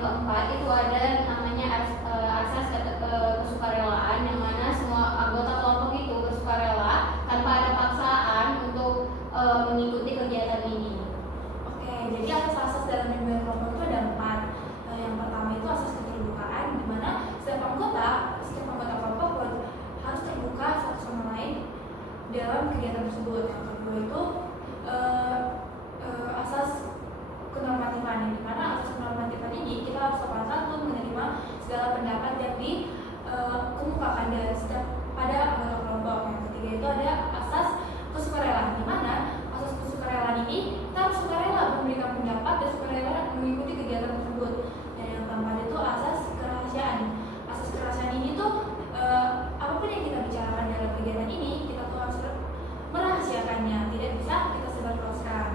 keempat itu ada namanya asas kesukarelaan, yang mana semua anggota kelompok itu bersukarela tanpa ada paksaan untuk mengikuti kegiatan ini. Oke, jadi asas-asas dalam bimbingan kelompok itu ada 4. Yang pertama itu asas keterbukaan, di mana setiap anggota kelompok harus terbuka satu sama lain dalam kegiatan tersebut. Yang kedua itu asas kenormatifan, di mana asas kenormatifan ini kita harus sopan santun menerima segala pendapat yang dikemukakan dari setiap pada anggota kelompok. Yang ketiga itu ada asas kesukarelaan, di mana asas kesukarelaan ini kita harus sukarela memberikan pendapat dan sukarela mengikuti kegiatan tersebut. Dan yang keempat itu asas kerahasiaan. Asas kerahasiaan ini tuh apapun yang kita bicarakan dalam kegiatan ini kita tuh harus merahasiakannya, tidak bisa kita sebarluaskan.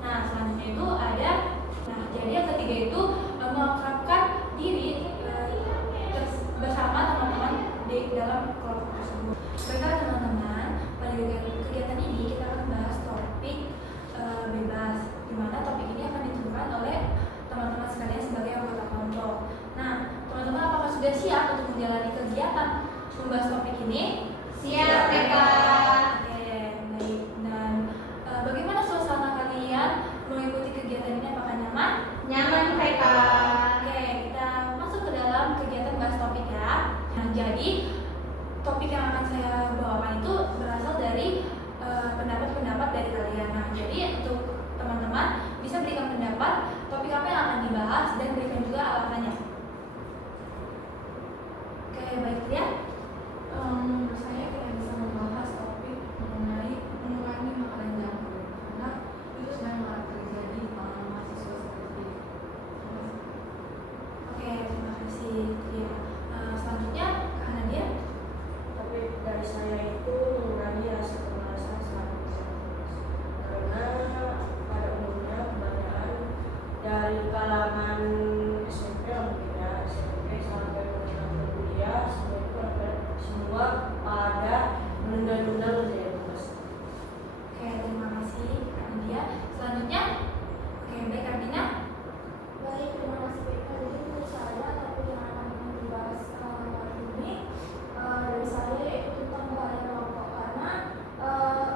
Nah, selanjutnya itu ada, jadi yang ketiga itu mengakrabkan diri bersama teman-teman di dalam kelompok tersebut. Baiklah teman-teman, pada kegiatan ini kita akan bahas topik bebas, di mana topik ini akan ditentukan oleh teman-teman sekalian sebagai anggota kelompok. Nah, teman-teman apakah sudah siap untuk menjalani kegiatan membahas topik ini? Siap, Kak. Baik. Dan bagaimana suasana kalian mengikuti kegiatan ini? Apakah nyaman? Nyaman, Kak. Oke, kita masuk ke dalam kegiatan bahas topik ya. Nah, jadi topik yang akan saya bawakan itu berasal dari pendapat-pendapat dari kalian. Nah, jadi untuk teman-teman bisa berikan pendapat topik apa yang akan dibahas dan berikan juga alasannya. Oke, baik ya. Menurut saya kita bisa membahas topik mengenai mengurangi makanan junk food, karena itu sedang marak terjadi di kalangan mahasiswa seperti itu. Oke, terima kasih. Ya. Selanjutnya karena dia Tapi dari saya itu mengurangi rasa kemalasan saat beraktivitas, karena pada umumnya kebanyakan dari kalangan SMP mungkin ya, SMP sampai menengah kuliah semua pada menunda-nunda menjadi tugas. Oke, terima kasih karena dia. Selanjutnya, oke, baik Ardina. Baik, terima kasih Beka. Jadi menurut saya topik yang akan dibahas kali ini dari saya yaitu tentang bahaya rokok, karena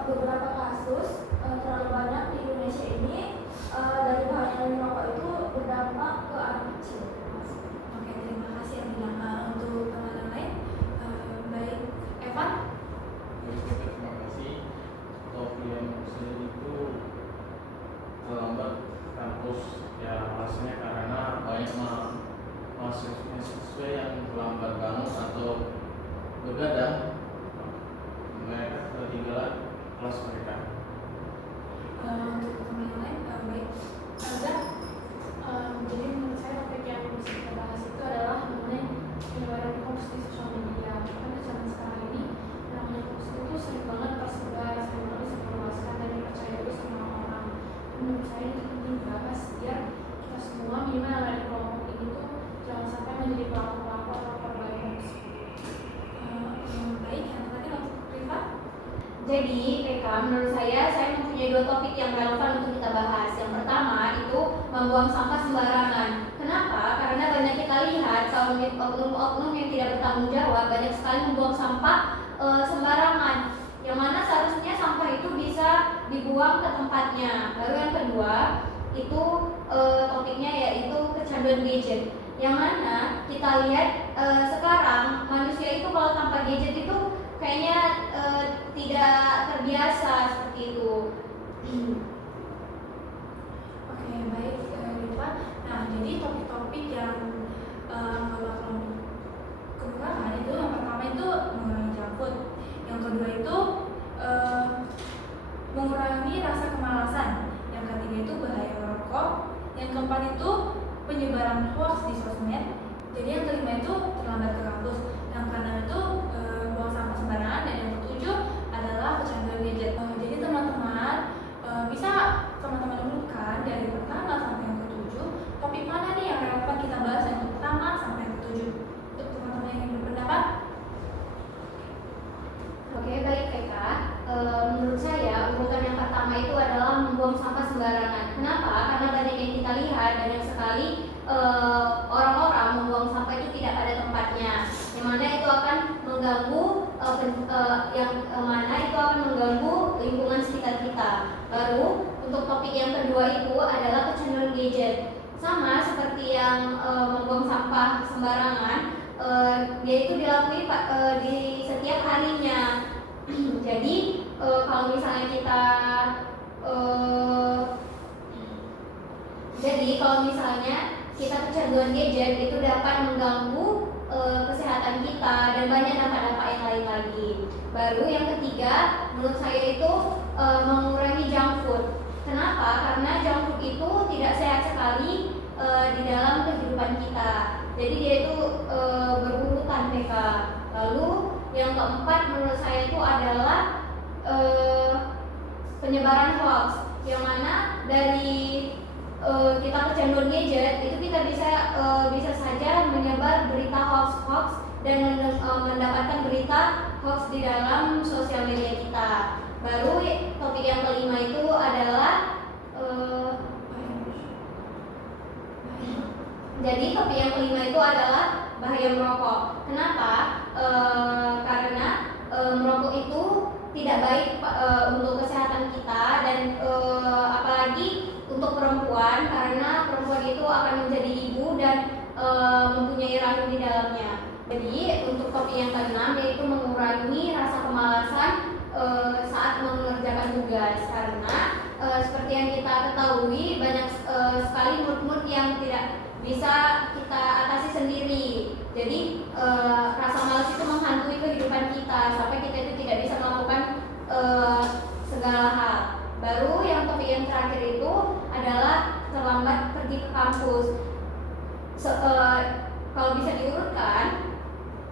beberapa kasus terlalu banyak di Indonesia ini dari bahaya rokok itu berdampak ke anak kecil. Oke, terima kasih Ardina. Untuk teman-teman lain, baik Evan. Terima kasih. Topik yang saya itu terlambat kampus ya, alasannya karena banyak mahasiswa yang terlambat bangun atau begadang, mereka ketinggalan kelas mereka. Untuk teman-teman lain, baik Alda. Jadi menurut saya topik yang bisa kita bahas itu adalah mengenai penyebaran hoax di sosial media. Karena zaman sekarang ini namanya hoax itu sering banget tersebar, sering banget disebarluaskan dan dipercaya itu sama orang. Menurut saya itu penting dibahas biar kita semua minimal yang ada di kelompok ini tuh jangan sampai menjadi pelaku-pelaku atau korban hoax. Baik, yang terakhir untuk Riva. Jadi, PK, menurut saya mempunyai 2 topik yang relevan untuk kita bahas. Yang pertama itu membuang sampah sembarangan. Kenapa? Karena banyak kita lihat oknum-oknum yang tidak bertanggung jawab banyak sekali membuang sampah sembarangan. Yang mana seharusnya sampah itu bisa dibuang ke tempatnya. Lalu yang kedua itu topiknya yaitu kecanduan gadget. Yang mana kita lihat sekarang manusia itu kalau tanpa gadget itu kayaknya tidak terbiasa seperti itu. Oke, baik Riva. Nah, jadi topik-topik yang kebukaan itu yang pertama itu mengurangi junk food. Yang kedua itu mengurangi rasa kemalasan. Yang ketiga itu bahaya merokok. Yang keempat itu penyebaran hoax di sosmed. Jadi yang kelima itu terlambat ke kampus. Yang keenam itu buang sampah sembarangan. Dan yang ketujuh adalah kecanduan gadget. Jadi teman-teman bisa teman-teman urutkan dari pertama sampai yang ketujuh topik mana nih yang relevan kita bahas yang pertama sampai yang ketujuh. Untuk teman-teman yang ingin berpendapat. Oke, baik Kak. Menurut saya urutan yang pertama itu adalah membuang sampah sembarangan. Kenapa? Karena banyak yang kita lihat, banyak sekali tidak pada tempatnya, yang mana itu akan mengganggu lingkungan sekitar kita. Baru untuk topik yang kedua itu adalah kecanduan gadget. Sama seperti yang membuang sampah sembarangan, dia itu dilakui di setiap harinya. Jadi kalau misalnya kita kecanduan gadget itu dapat mengganggu kesehatan kita dan banyak dampak-dampak yang lain lagi. Baru yang ketiga, menurut saya itu mengurangi junk food. Kenapa? Karena junk food itu tidak sehat sekali di dalam kehidupan kita. Jadi dia itu berurutan PK. Lalu yang keempat menurut saya itu adalah penyebaran hoax, yang mana dari kita kecanduan gadget itu kita bisa saja menyebar berita hoax dan mendapatkan berita hoax di dalam sosial media kita. Baru topik yang kelima itu adalah bahaya merokok. Kenapa? Karena merokok itu tidak baik untuk kesehatan kita dan apalagi untuk perempuan, karena perempuan itu akan menjadi ibu dan mempunyai rahim di dalamnya. Jadi untuk topik yang keenam yaitu mengurangi rasa kemalasan saat mengerjakan tugas, karena seperti yang kita ketahui banyak sekali mood yang tidak bisa kita atasi sendiri. Jadi rasa malas itu menghantui kehidupan kita sampai kita itu tidak bisa melakukan segala hal. Baru yang topik yang terakhir itu adalah terlambat pergi ke kampus. Kalau bisa diurutkan,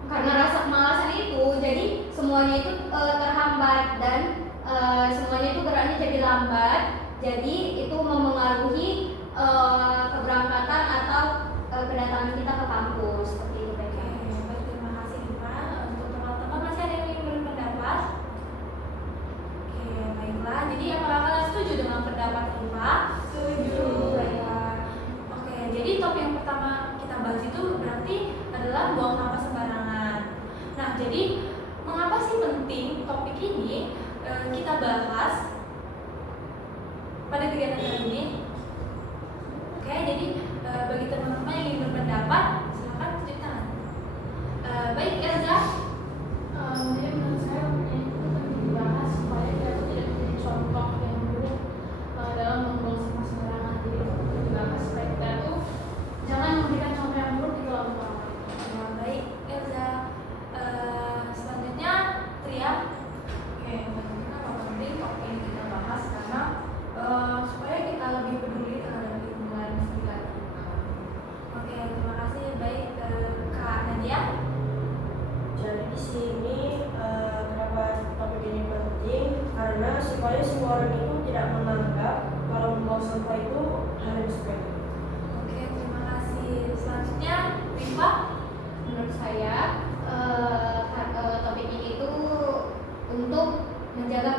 karena rasa kemalasan itu, jadi semuanya itu terhambat dan semuanya itu geraknya jadi lambat. Jadi itu mempengaruhi keberangkatan atau kedatangan kita ke kampus. Seperti itu. Baik, terima kasih Diva. Untuk teman-teman masih ada yang ingin berpendapat? Baiklah. Jadi apakah kalian setuju dengan pendapat Diva? Setuju. Baiklah. Jadi topik yang pertama kita bahas itu berarti adalah buang sampah sembarangan. Nah, jadi mengapa sih penting topik ini kita bahas pada kegiatan kali ini? Jadi bagi teman-teman yang ingin berpendapat, silakan tunjuk tangan. Baik, Elza. Jadi menurut saya ini penting dibahas supaya kita tuh tidak menjadi contoh yang buruk dalam membuang sampah sembarangan. Jadi perlu dibahas supaya kita tuh jangan memberikan contoh yang buruk di dalam orang lain. Baik, Elza. Selanjutnya, Tria. Kenapa penting topik ini kita bahas? Karena supaya kita lebih peduli terhadap lingkungan sekitar kita. Terima kasih. Baik, Kak Nadia. Jadi di sini kenapa topik ini penting? Karena supaya semua orang itu tidak menganggap kalau membuang sampah itu hal yang sepele. Terima kasih. Selanjutnya, Rifa. Menurut saya topik ini itu untuk menjaga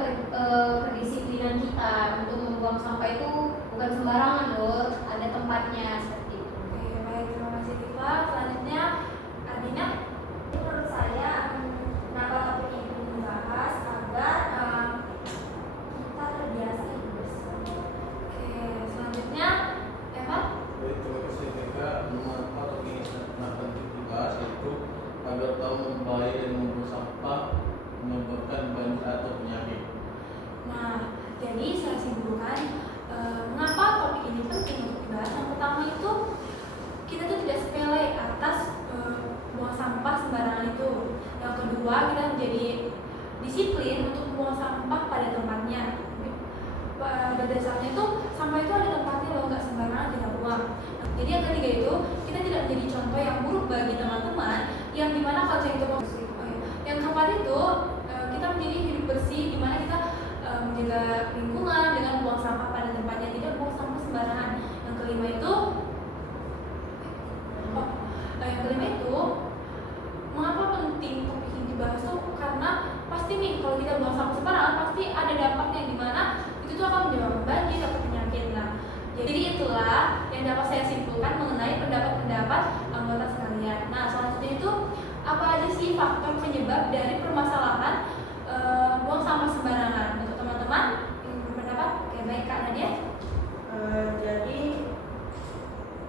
kedisiplinan kita. Untuk membuang sampah itu bukan sembarangan loh, ada tempatnya seperti itu. Baik, terima kasih Rifa. Selanjutnya, Adina. Menurut saya kenapa topik ini perlu dibahas agar kita terbiasa hidup bersama. Selanjutnya, Eva. Baik, terima kasih mereka. Mengapa topik ini sangat penting dibahas, yaitu agar tahu membaik dan membuang sampah menyebabkan banjir atau penyakit. Nah, jadi saya simpulkan mengapa topik ini penting untuk dibahas. Yang pertama itu kita tuh tidak sepele atas buang sampah sembarangan itu. Yang kedua, kita menjadi disiplin untuk buang sampah pada tempatnya. Pada dasarnya itu sampah itu ada tempatnya loh, nggak sembarangan kita buang. Jadi yang ketiga itu kita tidak menjadi contoh yang buruk bagi teman-teman yang dimana kalau itu yang keempat itu kita menjadi hidup bersih, dimana kita menjaga lingkungan dengan buang sampah pada tempatnya, tidak buang sampah sembarangan. Yang kelima itu mengapa penting topik ini dibahas tuh karena pasti nih kalau kita buang sampah sembarangan pasti ada dampaknya yang dimana itu tuh akan menyebabkan banjir atau penyakit. Nah, jadi itulah yang dapat saya simpulkan mengenai pendapat-pendapat anggota sekalian. Nah, selanjutnya baik Kak Nadia. Jadi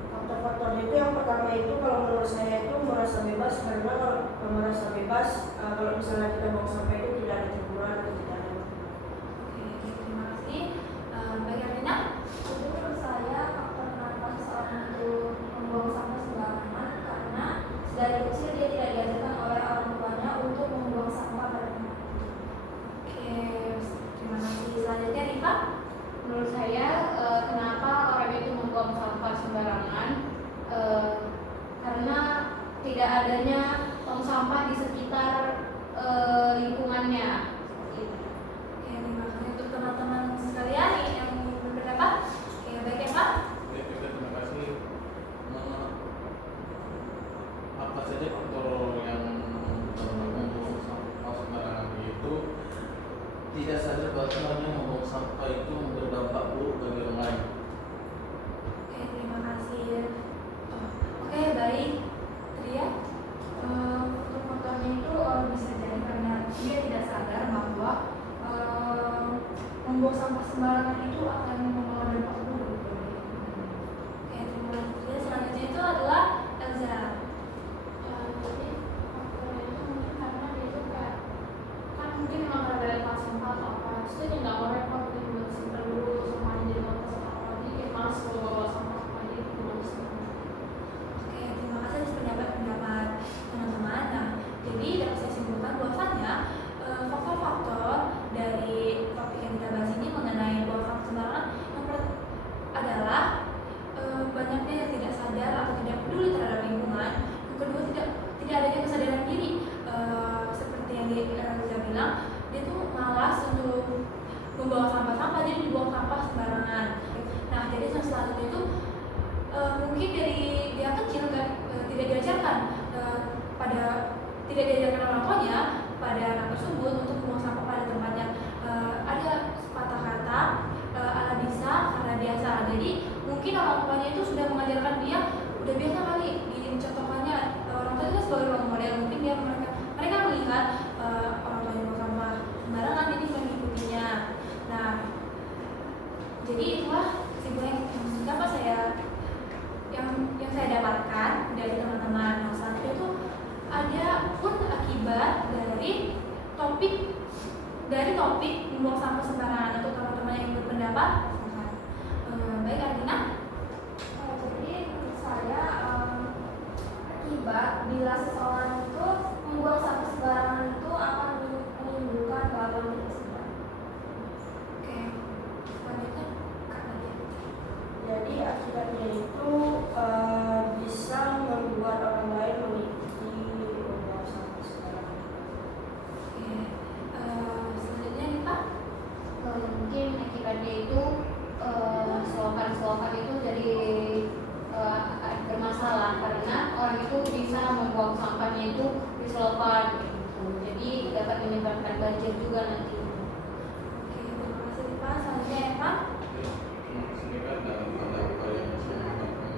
faktor-faktornya itu yang pertama itu kalau menurut saya itu merasa bebas, karena kalau merasa bebas kalau misalnya kita buang sampah itu tidak ada teguran atau tidak ada. Oke, terima kasih. Baik Arina. Jadi menurut saya faktor kenapa seseorang itu membuang sampah sembarangan karena dari kecil dia tidak diajarkan oleh orang tuanya untuk membuang sampah pada tempat. Oke, terima kasih. Selanjutnya Rifa. Menurut saya kenapa orang itu membuang sampah sembarangan, karena tidak adanya tong sampah di sekitar lingkungannya. Oke, terima kasih untuk teman-teman sekalian yang berpendapat. Oke, baik ya Pak. Oke, terima kasih. Apa saja faktor yang membuang sampah sembarangan itu tidak sadar bahwasanya membuang sampah itu berdampak buruk bagi orang lain. Oke, terima kasih. Oke, baik. Tria. Faktor-faktornya itu bisa jadi karena dia tidak sadar bahwa membuang sampah sembarangan itu akan membawa dampak buruk. Oke, terima kasih. Tria. Selanjutnya itu adalah Elza. Jadi faktornya itu mungkin karena dia itu kayak kan mungkin memang ada tempat sampah atau apa, terus dia nggak mau repot mungkin buat simpan dulu sampahnya di tempat sampah apa, jadi kayak malas bawa sampah apa jadi malas. Oke, terima kasih atas pendapat teman-teman. Nah, jadi dapat saya simpulkan bahwasannya faktor-faktor dari topik yang kita bahas ini mengenai buang sampah sembarangan adalah banyaknya yang tidak sadar atau tidak peduli terhadap lingkungan. Yang kedua, tidak adanya kesadaran diri. Seperti yang Reza bilang, dia tuh malas untuk membawa sampah-sampah, jadi dibuang sampah sembarangan. Nah, jadi yang selanjutnya itu mungkin dari dia kecil kan tidak diajarkan tidak diajarkan orang tuanya pada anak tersebut untuk membuang sampah pada tempatnya. Ada sepatah kata ala bisa karena biasa. Jadi mungkin orang tuanya itu sudah mengajarkan dia udah biasa kali dicontohkannya. Orang tua itu kan sebagai role model, mungkin mereka melihat orang tuanya buang sampah sembarangan, jadi mengikutinya. Nah, jadi itulah kesimpulan apa yang saya dapatkan dari teman-teman. Nah, selanjutnya itu ada pun akibat dari topik membuang sampah sembarangan. Untuk teman-teman yang berpendapat, baik Arina. Jadi menurut saya akibat bila seseorang itu membuang sampah sembarangan itu akan menimbulkan balon tersebut. Oke, selanjutnya Kak Nadia. Jadi akibatnya itu bisa membuat orang lain mengikuti membuang sampah sembarangan. Oke, selanjutnya nih Pak. Mungkin akibatnya itu selokan itu jadi bermasalah karena orang itu bisa membuang sampahnya itu di selokan gitu. Jadi dapat menyebabkan banjir juga nanti. Oke, terima kasih Pak. Selanjutnya Eva. Terima kasih kan dalam apa yang saya sampaikan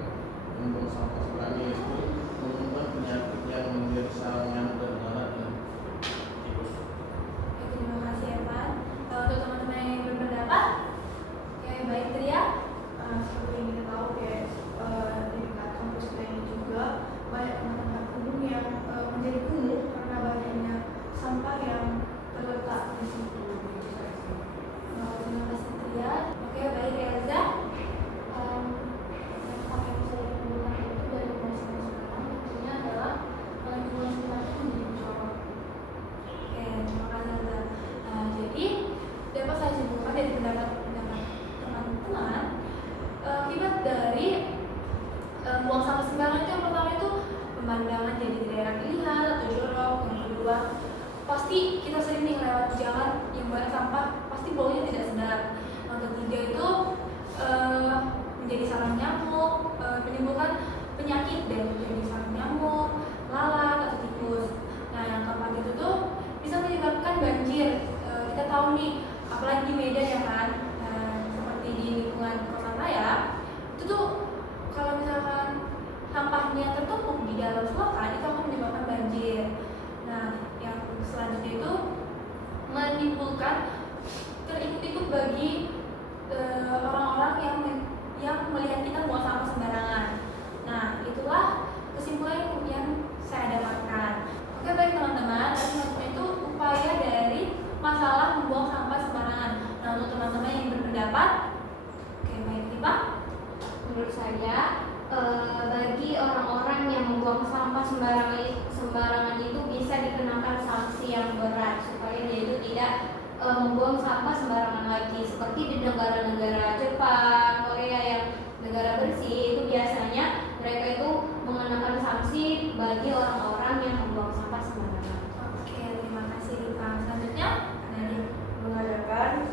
Menurut saya bagi orang-orang yang membuang sampah sembarangan itu bisa dikenakan sanksi yang berat supaya dia itu tidak membuang sampah sembarangan lagi. Seperti di negara-negara Jepang, Korea yang negara bersih itu biasanya mereka itu mengenakan sanksi bagi orang-orang yang membuang sampah sembarangan. Oke, terima kasih Rika. Selanjutnya Nadine. Mengadakan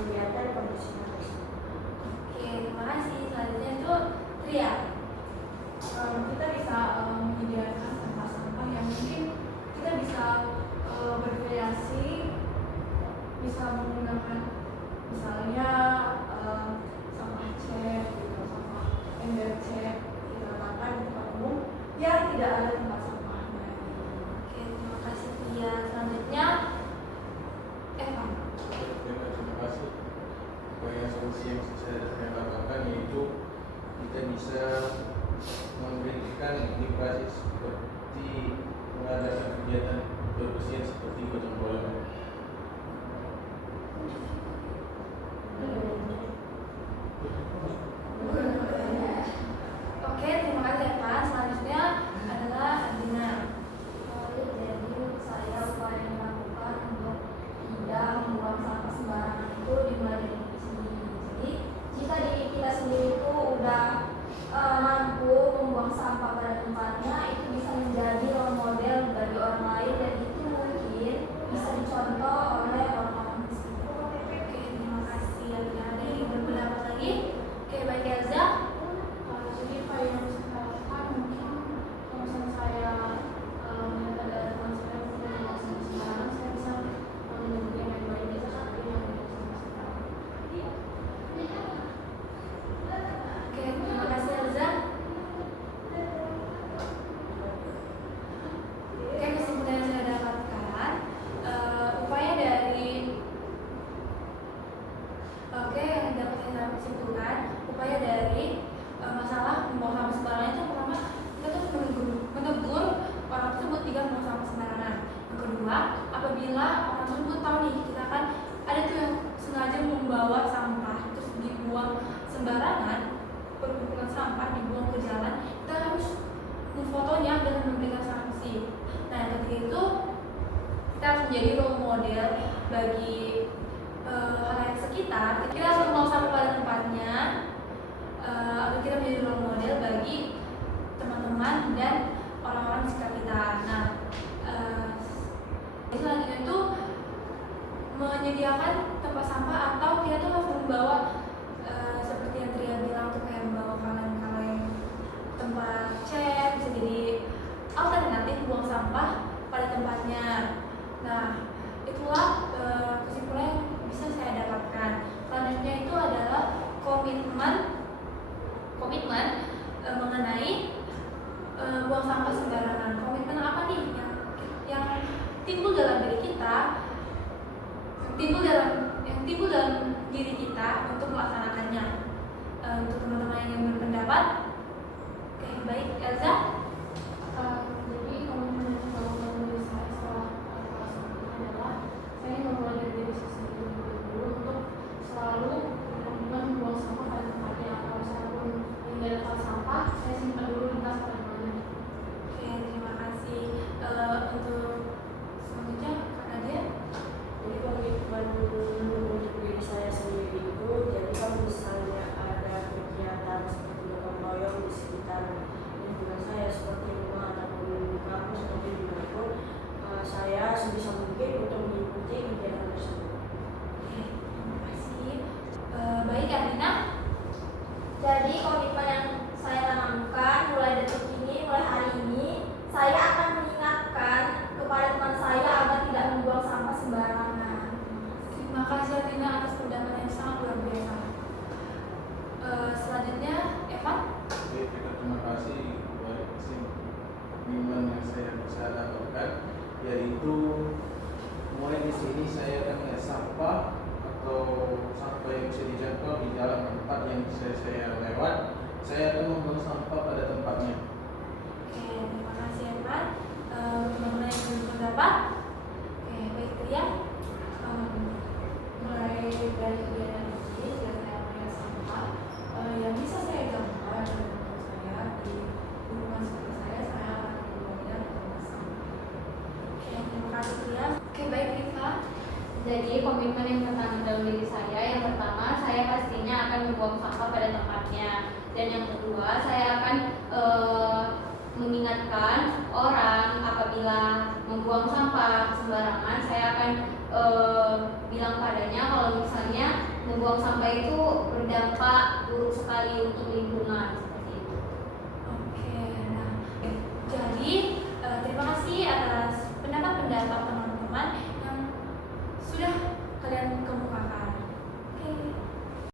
kegiatan pembersihan. Oke, terima kasih. Selanjutnya itu Tria. Kita bisa menyediakan sampah-sampah yang mungkin kita bisa bervariasi, bisa menggunakan misalnya sampah cat, gitu, sampah ember cat kita letakkan di tempat umum biar tidak ada tempat sampahnya. Oke, terima kasih Tria. Selanjutnya Evan. Terima kasih. Yang solusi yang saya katakan yaitu kita bisa memberikan edukasi seperti mengadakan kegiatan berbersihan seperti gotong royong. Oke, terima kasih Evan. Selanjutnya adalah Adina. Jadi menurut saya upaya yang dilakukan untuk tidak membuang sampah sembarangan itu dimulai dari diri sendiri. Jadi jika diri kita sendiri itu udah mampu membuang sampah pada tempatnya, itu bisa menjadi role model bagi orang lain dan itu mungkin bisa dicontoh oleh orang-orang di sekitar. Oke, terima kasih Adina. Ada yang ingin berpendapat lagi? Oke, baik Elza. Jadi apa yang bisa kita lakukan mungkin kalau misalnya saya melihat ada teman saya yang membuang sampah sembarangan, saya bisa menyebut yang baik-baik aja seperti yang sembarangan. Oke, terima kasih Elza. Oke, kesimpulan yang saya dapatkan, upaya dari yang dapat saya simpulkan, upaya dari masalah membuang sampah sembarangan itu pertama kita tuh menegur orang tersebut tidak membuang sampah sembarangan. Yang kedua, apabila orang tersebut tahu nih kita kan ada tuh yang sengaja membawa sampah terus dibuang sembarangan, perkumpulan sampah dibuang ke jalan, kita harus memfotonya dan memberikan sanksi. Nah, yang ketiga itu kita harus menjadi role model bagi halayak sekitar. Kita harus membuang sampah pada tempatnya agar kita menjadi role model bagi teman-teman dan orang-orang di sekitar kita. Nah, selanjutnya itu menyediakan tempat sampah atau kita tuh harus membawa seperti yang Tria bilang tuh kayak membawa kaleng-kaleng tempat cat bisa jadi alternatif buang sampah pada tempatnya. Nah, itulah kesimpulan yang bisa saya dapatkan. Selanjutnya itu adalah komitmen mengenai buang sampah sembarangan. Komitmen apa nih yang timbul dalam diri kita, yang timbul dalam diri kita untuk melaksanakannya. Untuk teman-teman yang ingin berpendapat, oke, baik Elza. Jadi komitmen yang saya lakukan dari saya setelah kelas ini adalah saya memulai dari diri saya sendiri dulu untuk selalu berkomitmen membuang sampah pada tempatnya. Kalau saya pun tidak ada tempat sampah, saya simpan dulu di tas pada mana. Oke, terima kasih. Untuk selanjutnya Kak Nadia. Jadi komitmen untuk diri saya sendiri itu, jadi kalau misalnya ada kegiatan seperti gotong royong di sekitar lingkungan saya seperti rumah ataupun kampus atau dimanapun, saya sebisa mungkin untuk mengikuti kegiatan tersebut. Oke, terima kasih. Baik Adina. Jadi komitmen yang saya tanamkan mulai detik ini, mulai hari ini, saya akan mengingatkan kepada teman saya agar tidak membuang sampah sembarangan. Terima kasih Adina atas pendapat yang sangat luar biasa. Selanjutnya Evan. Oke, kita terima kasih buat kesimpulan yang saya bisa dapatkan, yaitu mulai di sini saya akan melihat sampah atau sampah yang bisa dijangkau di dalam tempat yang bisa saya lewat, saya akan membuang sampah pada tempatnya. Oke, terima kasih Evan. Teman-teman yang ingin berpendapat. Oke, baik Tria. Mulai dari kegiatan ini, dan saya melihat sampah, Jadi komitmen yang pertama dalam diri saya, yang pertama saya pastinya akan membuang sampah pada tempatnya, dan yang kedua saya akan mengingatkan orang apabila membuang sampah sembarangan. Saya akan bilang padanya kalau misalnya membuang sampah itu berdampak buruk sekali untuk lingkungan seperti itu. Oke, nah jadi